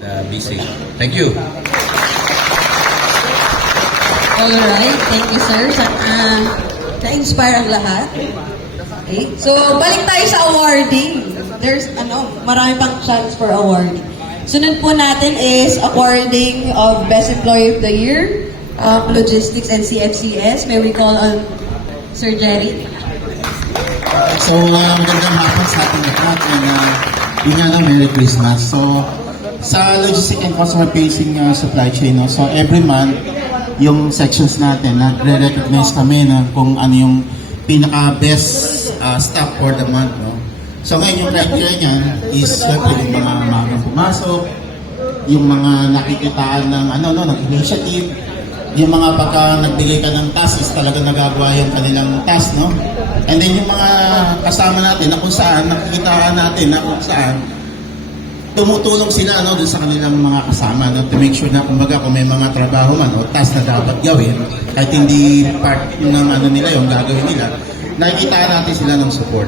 Be safe. Thank you. Alright, thank you sir. Na-inspire ang lahat. Okay, so balik tayo sa awarding. There's marami pang chance for awarding. Sunod po natin is awarding of Best Employee of the Year, Logistics and CFCS. May we call on Sir Jerry? So, magandang hapon sa ating lahat and yun nga lang, Merry Christmas. So, sa logistic and customer facing supply chain, no? So every month, yung sections natin, nagre-recognize kami na kung ano yung pinaka-best staff for the month. No? So ngayon, yung criteria niyan is syempre yung mga magang pumasok, yung mga nakikitaan ng, ng initiative, yung mga pagka nagbigay ka ng task is talaga nagagawa yung kanilang task, no? And then yung mga kasama natin na kung saan, nakikitaan natin na kung saan, tumutulong sila doon sa kanilang mga kasama to make sure na kumbaga kung may mga trabaho man o task na dapat gawin, kahit hindi part ng nila yung gagawin nila, nakikita natin sila ng support.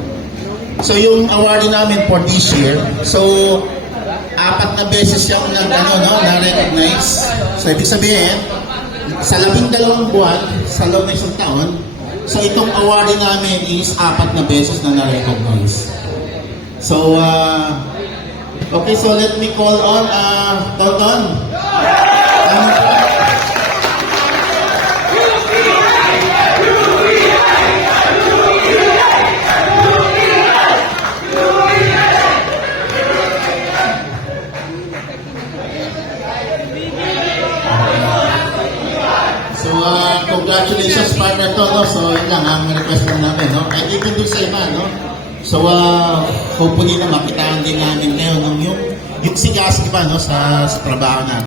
So yung award namin for this year, so 4 na beses yung na-recognize. So ibig sabihin, sa 12 buwan, sa loob ng isang taon, so itong award namin is 4 na beses na na-recognize. So, okay, so let me call on Tonton. So, congratulations partner to, no? So, yun lang ang request lang namin, no? And even do sa iba, no? So, hopefully na makitaan din namin kayo ng yung sigas, iba, no? Sa trabaho natin.